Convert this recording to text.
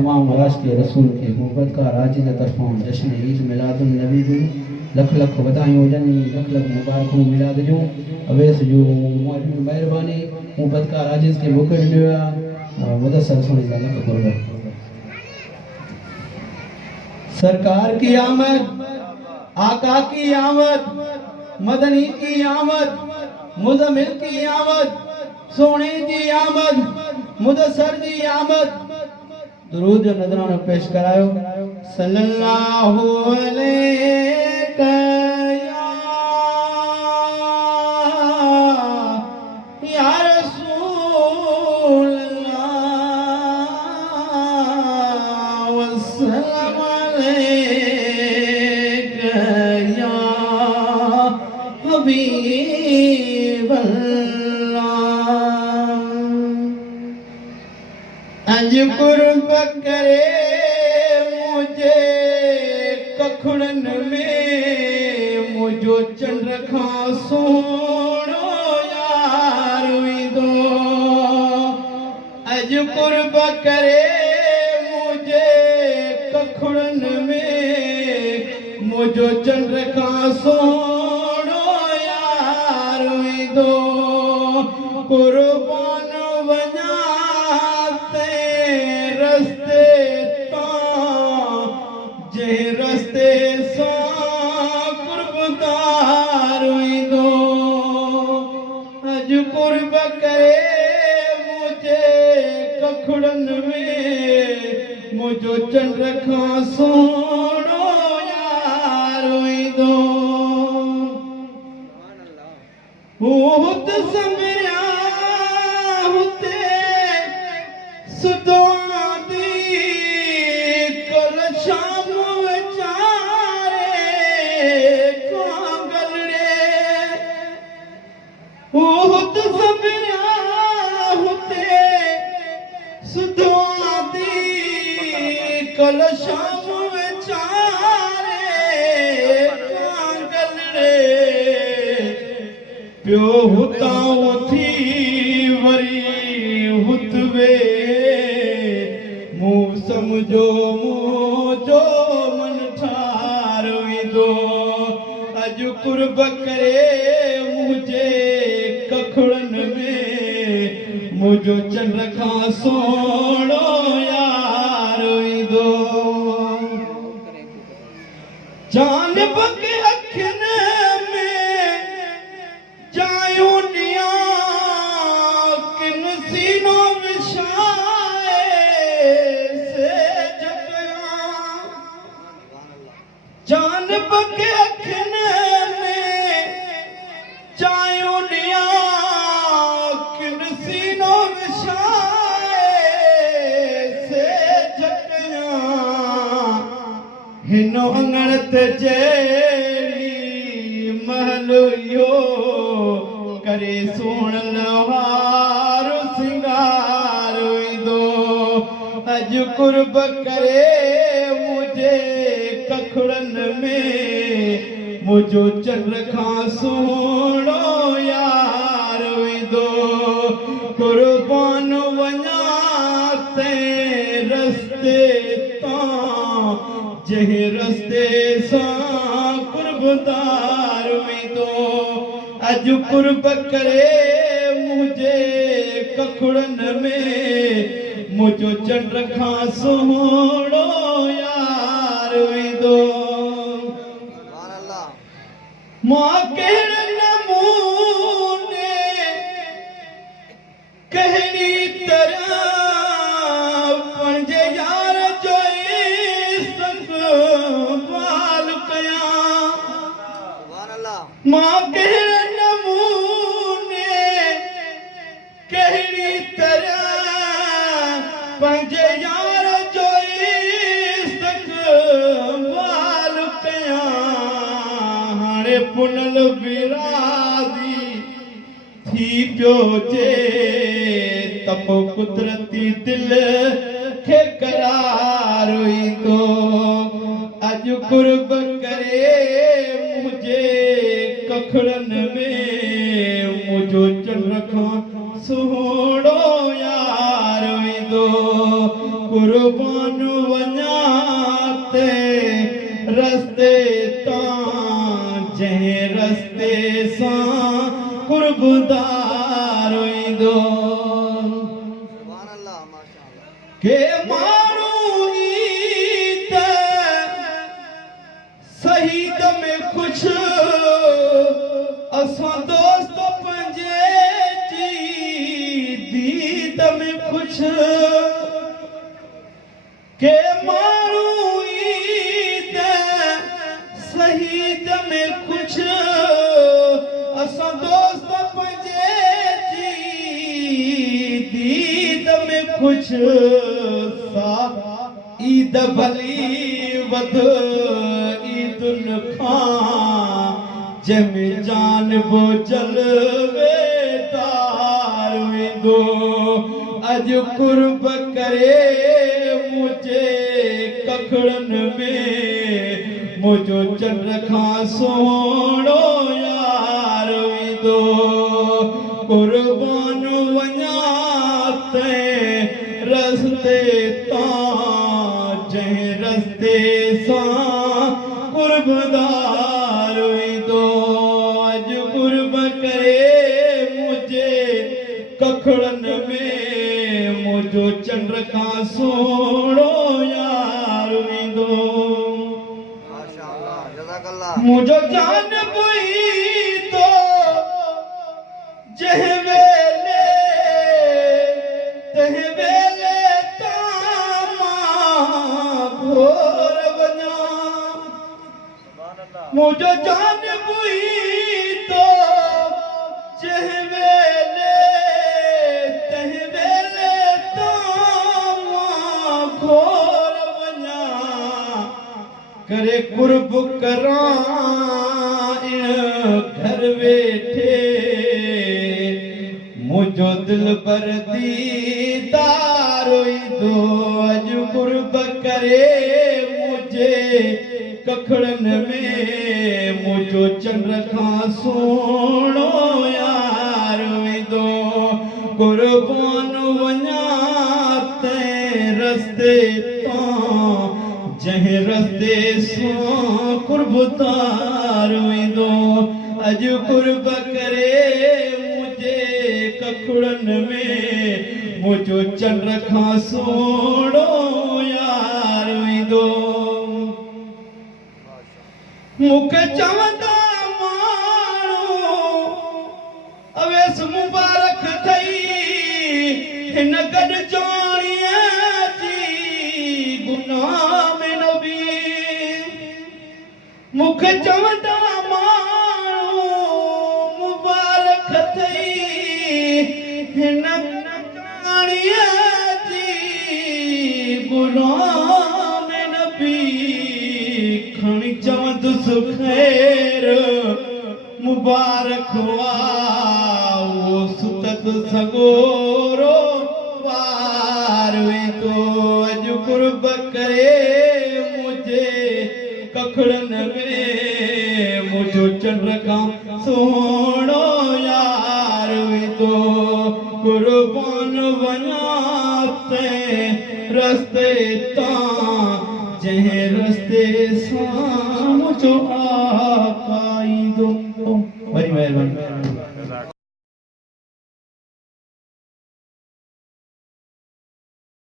तमाम आशिक़ रसूल के मोहब्बत का राजी तरफ़ों जश्न ईद मिलादुन नबी जूं लख लख वधायूं हुजनि, लख लख मुबारकूं मिलाद जूं। अवेस जूं महिरबानी मोहब्बत का राजिज़ के मौक़े ॾिनो मुदस्सर सुनी लख गुरबत। सरकार की आमद, आका की आमद, मदनी की आमद, मुज़म्मिल की आमद, सोने की आमद, मुदस्सर की आमद। दुरूद जो नजराना पेश करायो। सल्लल्लाहु अलैका या रसूल अल्लाह वस्सलाम अलैका या हबीब अल्लाह। अज कुर्ब करे मुझे कखड़न में मुझो चंड खां सोणो यार दो। अज कुर्ब करे मुझे कखड़न में मुझो चंड खां सोणो यार दो। कुर्बान वञा रस्ते जे रस्ते सां कुर्बदार दो। अज कुर्ब करे मुझे कखड़न में मुझो चंड खां सोणो यार दो। हुत संभरिया हुते सुतो शाम विचारे कांगलड़े हुत सबिया हुते सुधोदी कल शाम विचारे कांगलड़े प्यो हुता उथी वरी हुतवे मुंह समझो मुझो मन ठार दो। अज कुर्ब करे मुझे कखड़न में मुझो चंड खां सोणो यार दो। जान बके अखिन में जायूं ॾियां किन सीनो विछाए से जगया। जान बके अखिन में जायूं ॾियां किन सीनो विछाए से जगया। हिन अंगण ते जहिड़ी महल इहो करे सोण लहार सिंगार दो। अज कुर्ब करे मुझे कखड़न में मुझो चंड खां सोणो यार दो। कुर्बान वञा ते रस्ते तां जहि रस्ते सां कुर्बदार दो। अज कुर्ब करे मुझे कखड़न में मुझो चंड खां सोणो यार दो। मां कहिड़े नमूने कहिड़ी तरह पंहिंजे यार जो इस्तक़बाल कयां। मां कहिड़े नमूने कहिड़ी तरह पंहिंजे यार जो इस्तक़बाल कयां। हाणे पुनल विरादी थी पियो जे तप कुदरती दिल खे करार दो। अज कुर्ब करे मुझे कखड़न में मुझो चंड खां सोणो यार दो। कुर्बान कुर्बान वञा ते रस्ते तां जंहिं रस्ते सां कुर्बदार ईंदो के माण्हू ई त शहीद में कुछ असां दोस्त पंहिंजे जी दीद में कुछ के माण्हू ई त शहीद में कुछ असां दोस्त पंहिंजे जी दीद में कुछ सा ईद भली वध ईदुन खां जंहिंमें जान बो जलवेदार वेंदो अॼु कुर्ब करे मुंहिंजे कखड़नि में मुंहिंजो चंड खां सुहिणो यार वेंदो कुर्बान वञा ते रस्ते तां जंहिं रस्ते सां कुर्बदार वेंदो अॼु कुर्ब करे मुंहिंजे कखड़नि में मुंहिंजो चंड खां सुहिणो यार वेंदो मुंहिंजो जान बुई तो जंहिं वेले तंहिं वेले तां मां भोर वञा मुंहिंजो जान बुई तो जंहिं वेले तंहिं वेले तां मां भोर वञा करे कुर्ब करां घर वेठे मुंहिंजो दिल पर दीदार ईंदो अॼु कुर्ब करे मुंहिंजे कखड़नि में मुंहिंजो चंड खां सुहिणो यार वेंदो कुर्बान वञा ते रस्ते तां जंहिं रस्ते सां कुर्बदार वेंदो अॼु कुर्ब करे मुंहिंजे कखड़नि में मुंहिंजो चंड खां सुहिणो यार वेंदो मूंखे चवंदा माण्हू अवेस मुबारक थई हिन गॾिजाणीअ जी गुनाह में नबी मूंखे चवंदा माण्हू मुबारक थई हिन गॾिजाणीअ जी गुनाह में नबी खणी चवंदुसि ख़ैर मुबारक वो सुतत सगोरो वार वेंदो अॼु कुर्ब करे मुंहिंजे कखड़नि में मुंहिंजो चंड खां सुहिणो यार वेंदो कुर्बान वञा ते रस्ते तां जंहिं रस्ते सां मुंहिंजो आका ईंदो वरी महिरबानी